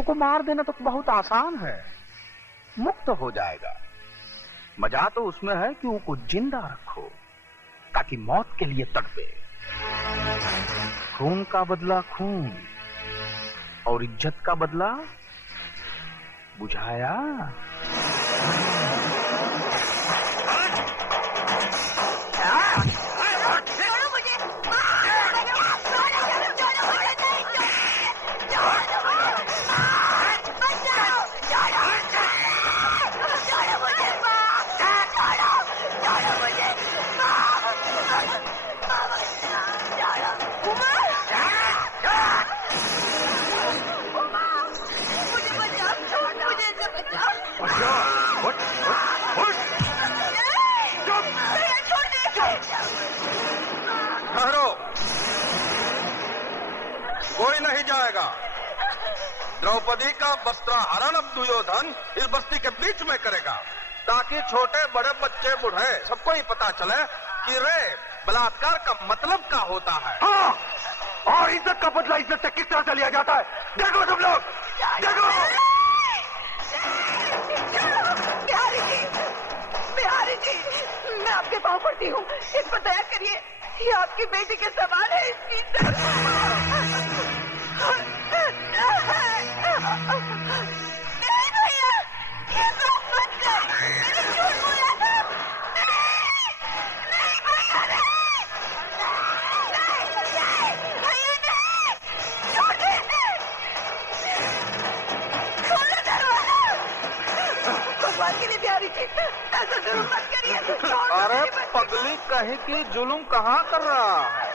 उसको मार देना तो बहुत आसान है, मुक्त हो जाएगा। मजा तो उसमें है कि उसको जिंदा रखो ताकि मौत के लिए तड़पे। खून का बदला खून और इज्जत का बदला बुझाया। कोई नहीं जाएगा। द्रौपदी का वस्त्राहरण अब दुर्योधन इस बस्ती के बीच में करेगा ताकि छोटे बड़े बच्चे बूढ़े सबको ही पता चले कि रे बलात्कार का मतलब क्या होता है। हाँ, और इज्जत का बदला इज्जत से किस तरह से लिया जाता है देखो तुम लोग, देखो। बिहारी जी, मैं आपके पाँव पड़ती हूँ, इस पर दया करिए। ये आपकी बेटी के सवाल है, इसकी नहीं भैया, ये सब मत कर, मैंने झूठ बोला था। नहीं भैया, नहीं भैया, नहीं, छोड़ दीजिए, खोलो दरवाजा। भगवान के लिए बिहारी जी, ऐसा जरूर मत करिए। अरे पगली कहीं की जुलूम कहाँ कर रहा है?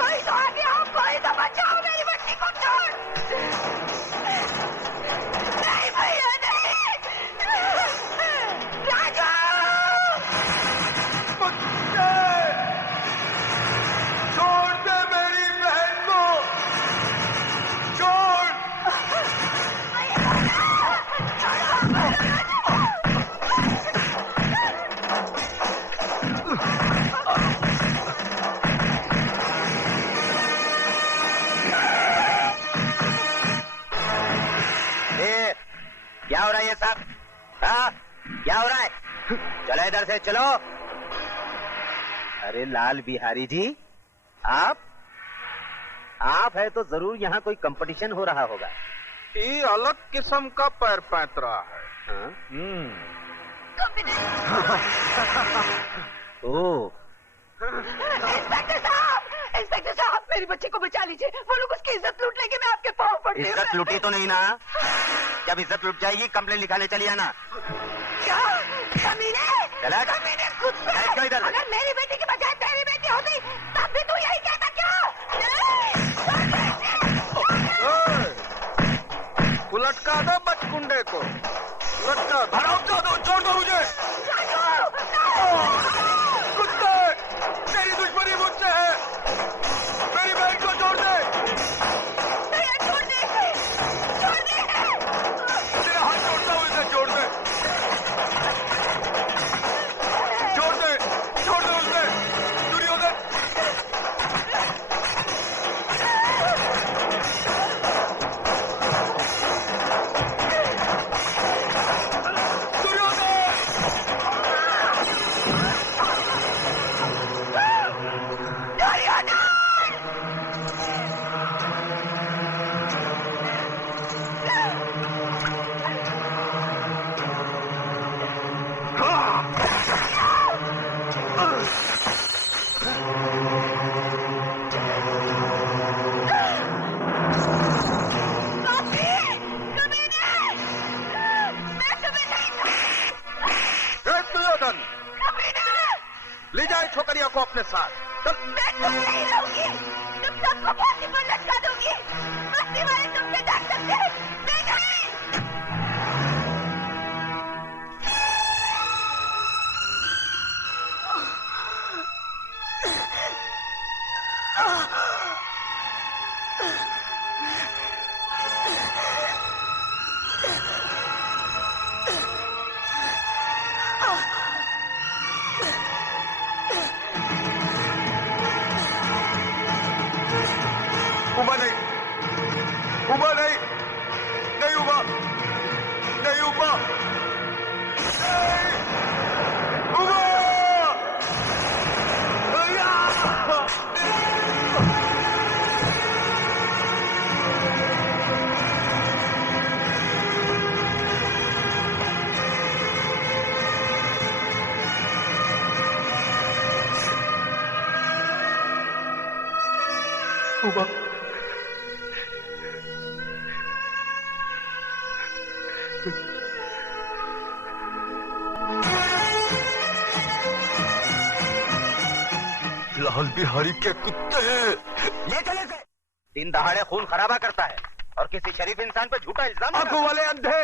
कोई तो आगे आओ, कोई तो बचाओ मेरी बच्ची को। छोड़ नहीं भैया, नहीं राजू, छोड़ दे मेरी बहन को, छोड़। क्या हो रहा है ये सब? हाँ, क्या हो रहा है? चलो इधर से चलो। अरे लाल बिहारी जी, आप है तो जरूर यहाँ कोई कंपटीशन हो रहा होगा। ये अलग किस्म का पैर पैतरा है। हाँ? ओ इंस्पेक्टर साहब, मेरी बच्ची को बचा लीजिए। वो लोग उसकी इज्जत लूट लेंगे, मैं आपके पाँव पड़ती हूँ। इज्जत लूटी तो नहीं ना? जब इज्जत लूट जाएगी कंप्लेंट लिखाने चली आना। क्या कमीने? कमीने कुत्ते! इधर। अगर मेरी बेटी के बजाय तेरी बेटी होती तब भी तू यही कहता क्या? लटका दो बचकुंडे को, लटका दो। छोड़ दो मुझे। कुत्ते, तेरी दुश्मनी मुझसे है, मेरी बहन को छोड़ दे। छोड़ दे, छोड़ दे। तेरा हाथ छोड़ता हूँ, इसे छोड़ दे, छोड़ दे, छोड़ दे उसे। दुर्योधन, ले जाए छोकरिया को अपने साथ। मैं तुम नहीं रहूंगी, तुम सबको फांसी पर लटका दूंगी। बस्ती वाले तुम पे जाग सकते हैं, मैं नहीं। उमा, लाल बिहारी के कुत्ते ले चले से। दिन दहाड़े खून खराबा करता है और किसी शरीफ इंसान पे झूठा इल्जाम आंखों वाले अंधे,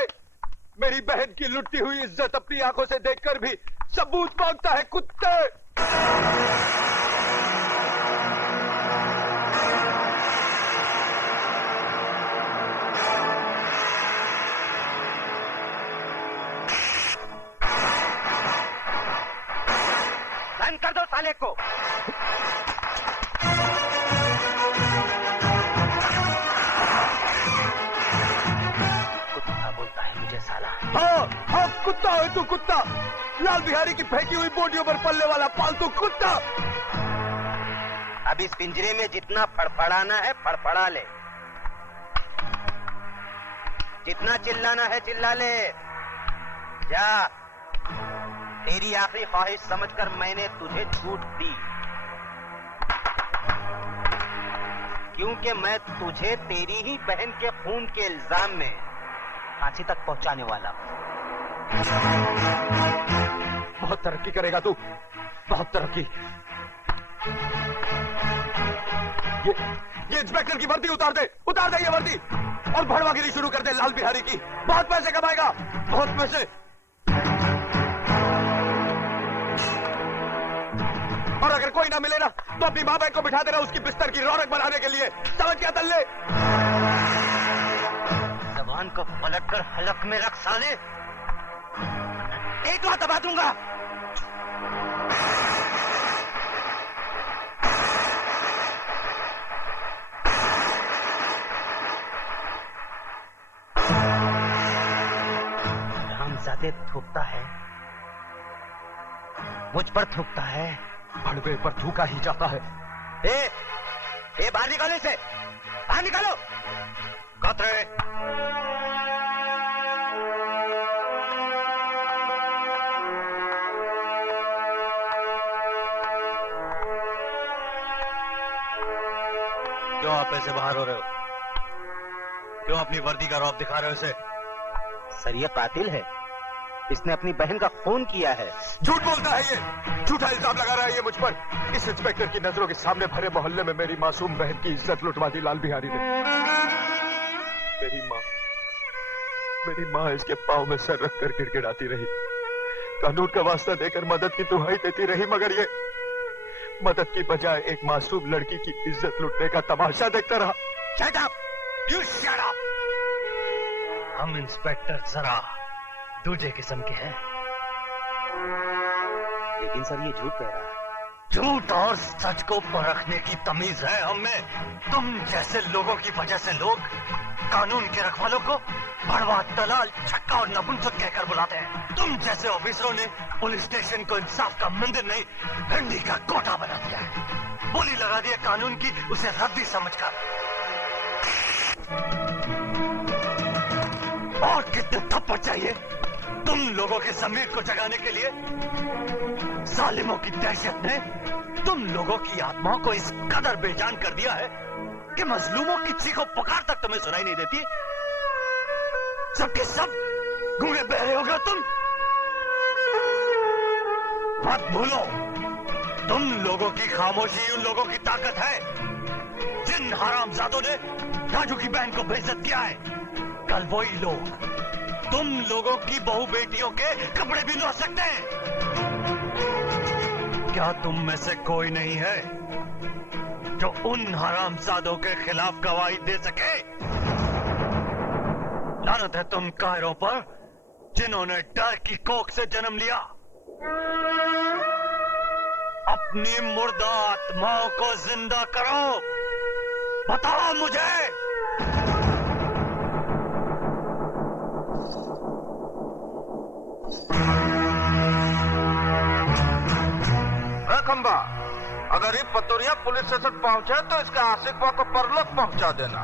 मेरी बहन की लुटती हुई इज्जत अपनी आंखों से देखकर भी सबूत मांगता है कुत्ते। बंद कर दो साले को। कुत्ता बोलता है मुझे साला। हाँ, कुत्ता है तू, कुत्ता। लाल बिहारी की फेंकी हुई बोटियों पर पलने वाला पालतू कुत्ता। अब इस पिंजरे में जितना फड़फड़ाना है फड़फड़ा ले, जितना चिल्लाना है चिल्ला ले। जा, तेरी आखिरी ख्वाहिश समझकर मैंने तुझे छूट दी, क्योंकि मैं तुझे तेरी ही बहन के खून के इल्जाम में फांसी तक पहुंचाने वाला हूं। बहुत तरक्की करेगा तू, बहुत तरक्की। ये इंस्पेक्टर की वर्दी उतार दे ये वर्दी, और भड़वागिरी शुरू कर दे लाल बिहारी की। बहुत पैसे कमाएगा, बहुत पैसे। और अगर कोई ना मिले ना तो अपनी माँ बहन को बिठा देना उसकी बिस्तर की रौनक बनाने के लिए। समझ क्या तल्ले? जबान को पलटकर हलक में रख साले, एक बात दबा दूंगा। रामजादे थूकता है, मुझ पर थूकता है, भड़वे पर थूका ही जाता है। ए बाहर निकालो इसे, बाहर निकालो। कतरे क्यों आप ऐसे बाहर हो रहे हो? क्यों अपनी वर्दी का रौब दिखा रहे हो इसे? सर ये कातिल है, इसने अपनी बहन का खून किया है। झूठ बोलता है ये, झूठा इल्जाम लगा रहा है ये मुझ पर। इस इंस्पेक्टर की नजरों के सामने भरे मोहल्ले में मेरी मासूम बहन की इज्जत लुटवा दी लाल बिहारी ने। मेरी माँ इसके पाँव में सर रखकर गिड़गिड़ाती रही, कानून का वास्ता देकर मदद की दुहाई देती रही, मगर ये मदद की बजाय एक मासूम लड़की की इज्जत लुटने का तमाशा देखता रहा। Shut up! You shut up! हम इंस्पेक्टर जरा दूजे किस्म के हैं। लेकिन सर ये झूठ कह रहा है। झूठ और सच को परखने की तमीज है हमें। तुम जैसे लोगों की वजह से लोग कानून के रखवालों को भड़वा, दलाल, छक्का और नपुंसक कहकर बुलाते हैं। तुम जैसे ऑफिसरों ने पुलिस स्टेशन को इंसाफ का मंदिर नहीं, डंडी का कोटा बना दिया है। बोली लगा दी है कानून की, उसे रद्दी समझकर। और कितने थप्पड़ चाहिए तुम लोगों के जमीर को जगाने के लिए? जालिमों की दहशत ने तुम लोगों की आत्माओं को इस कदर बेजान कर दिया है कि मजलूमों की चीखों पुकार तक तुम्हें सुनाई नहीं देती। सबके सब गूंगे बहरे हो गए तुम। मत भूलो, तुम लोगों की खामोशी उन लोगों की ताकत है जिन हरामजादों ने राजू की बहन को बेइज्जत किया है। कल वही लोग तुम लोगों की बहू बेटियों के कपड़े भी धो सकते हैं। क्या तुम में से कोई नहीं है जो उन हरामजादों के खिलाफ गवाही दे सके? लानत है तुम कायरों पर जिन्होंने डर की कोख से जन्म लिया। अपनी मुर्दा आत्माओं को जिंदा करो। बताओ मुझे, खंबा, अगर ये पतोरिया पुलिस स्टेशन पहुंचे तो इसके आशिकवा को परलोक पहुंचा देना।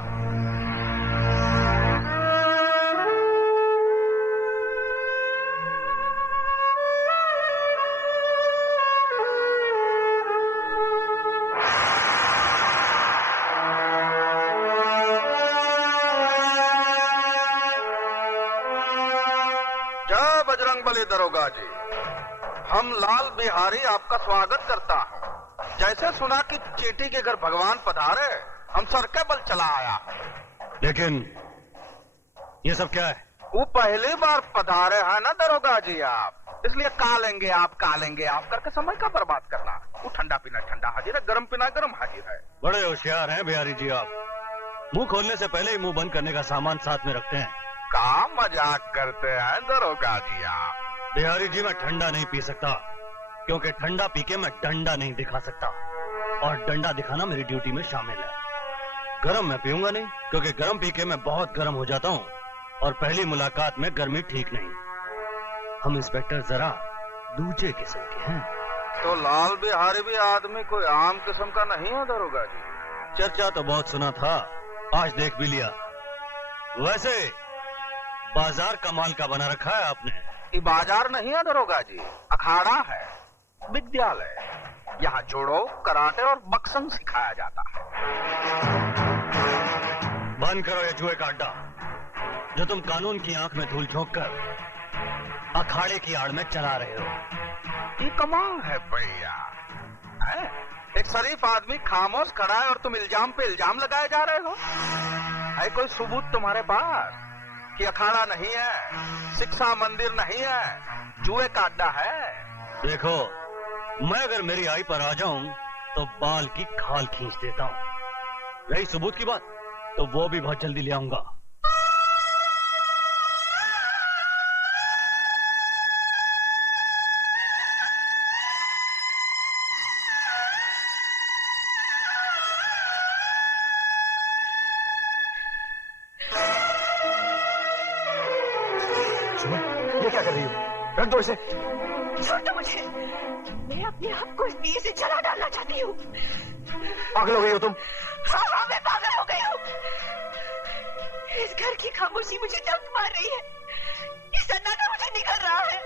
जी दरोगा जी, हम लाल बिहारी आपका स्वागत करता हूँ। जैसे सुना कि चींटी के घर भगवान पधारे, हम सर के बल चला आया। लेकिन ये सब क्या है? वो पहली बार पधारे हैं ना दरोगा जी आप, इसलिए कालेंगे आप करके समय का बर्बाद करना। वो ठंडा पीना ठंडा हाजिर है, गर्म पीना गर्म हाजिर है। बड़े होशियार हैं बिहारी जी आप। मुंह खोलने से पहले ही मुंह बंद करने का सामान साथ में रखते हैं। का मजाक करते हैं दरोगा जी आप? बिहारी जी मैं ठंडा नहीं पी सकता, क्योंकि ठंडा पी के मैं डंडा नहीं दिखा सकता, और डंडा दिखाना मेरी ड्यूटी में शामिल है। गरम मैं पीऊंगा नहीं, क्योंकि गरम पी के मैं बहुत गर्म हो जाता हूँ, और पहली मुलाकात में गर्मी ठीक नहीं। हम इंस्पेक्टर जरा दूसरे किस्म के हैं। तो लाल बिहारी भी आदमी कोई आम किस्म का नहीं है दरोगा जी? चर्चा तो बहुत सुना था, आज देख भी लिया। वैसे बाजार कमाल का बना रखा है आपने। ये बाजार नहीं है दरोगा जी, अखाड़ा है, विद्यालय। यहाँ जोड़ो, कराटे और बक्संग सिखाया जाता है। बंद करो ये जुए का अड्डा, जो तुम कानून की आंख में धूल झोंक कर अखाड़े की आड़ में चला रहे हो। ये कमाल है भैया, एक शरीफ आदमी खामोश खड़ा है और तुम इल्जाम पे इल्जाम लगाए जा रहे हो। है कोई सबूत तुम्हारे पास कि अखाड़ा नहीं है, शिक्षा मंदिर नहीं है, जुए का अड्डा है? देखो, मैं अगर मेरी आई पर आ जाऊं तो बाल की खाल खींच देता हूं। रही सबूत की बात, तो वो भी बहुत जल्दी ले आऊंगा। ये क्या कर रही हो? रख दो इसे। छोड़ दो मुझे, मैं अपने आप को इस दिए से जला डालना चाहती हूँ। पागल हो गई हो तुम? हाँ, मैं पागल हो गई हूँ। इस घर की खामोशी मुझे दर्द मार रही है, ये सन्नाटा मुझे निकल रहा है।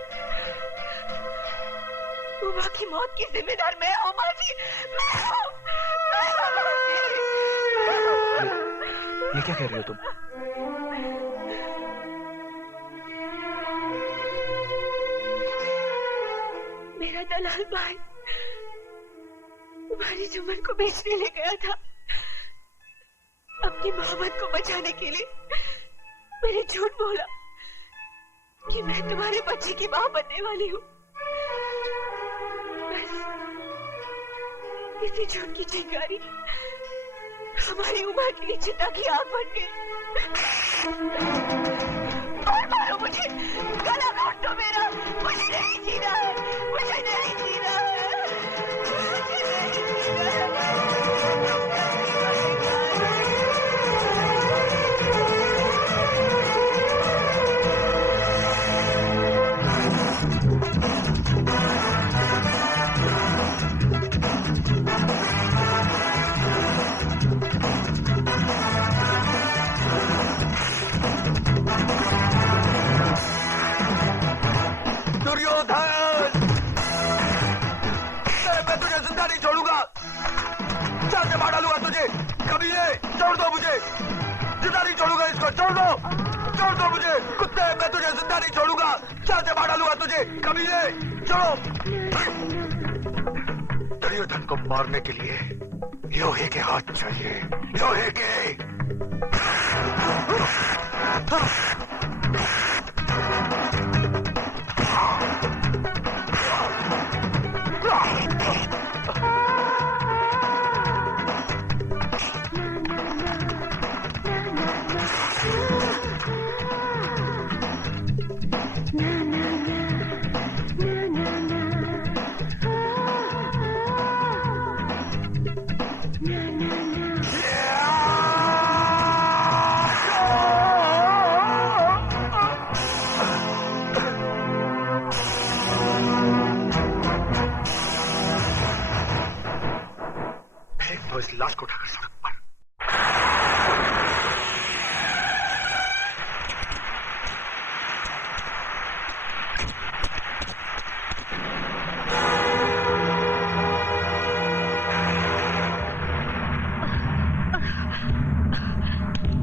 उमा की मौत की जिम्मेदार मैं हूँ माँ जी, मैं हूँ। ये क्या कह रही हो तुम? मेरा दलाल भाई तुम्हारी जुम्मन को बेचने ले गया था। अपनी मोहब्बत को बचाने के लिए मैंने झूठ बोला कि मैं तुम्हारे बच्चे की मां बनने वाली हूँ। बस इसी झूठ की चिंगारी हमारी उम्र के लिए चिता की आग बन गई। और मारो मुझे, गला काट दो मेरा, मुझे नहीं जीना है, मुझे नहीं जीना है, मुझे नहीं जीना है। छोड़ दो मुझे कुत्ते, मैं तुझे जिंदा नहीं छोड़ूंगा। चाल से मार डालूंगा तुझे, कमीने, छोड़ो। दुर्योधन को मारने के लिए लोहे के हाथ चाहिए, लोहे के। तो इस लाश को उठाकर सड़क पर।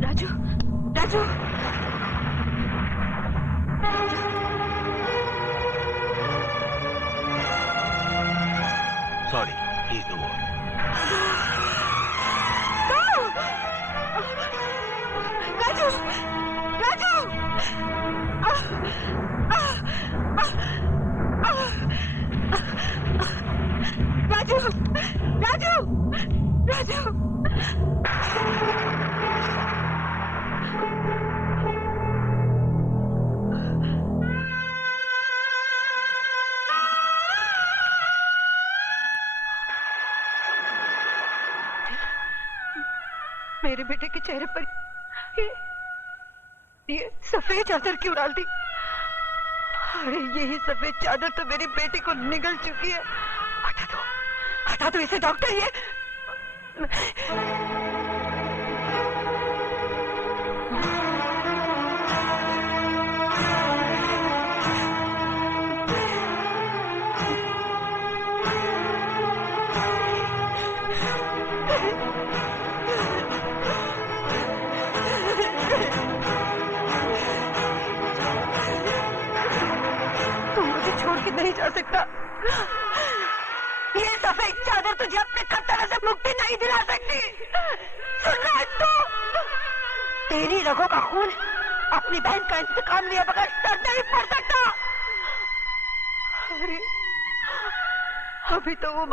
Raju, Raju, sorry, please do more. Raju, Raju, Raju, Raju, Raju. मेरे बेटे के चेहरे पर ये सफेद चादर क्यों डाल दी? अरे यही सफेद चादर तो मेरी बेटी को निगल चुकी है। हटा दो इसे डॉक्टर। ये नहीं जा सकता। ये सफेद चादर तुझे अपने खतरे से मुक्ति नहीं दिला सकती। सुन रहा है तू? तेरी रगों का खून अपनी बहन का इंतकाम लिया बगैर सर नहीं पड़ सकता। अरे अभी तो वो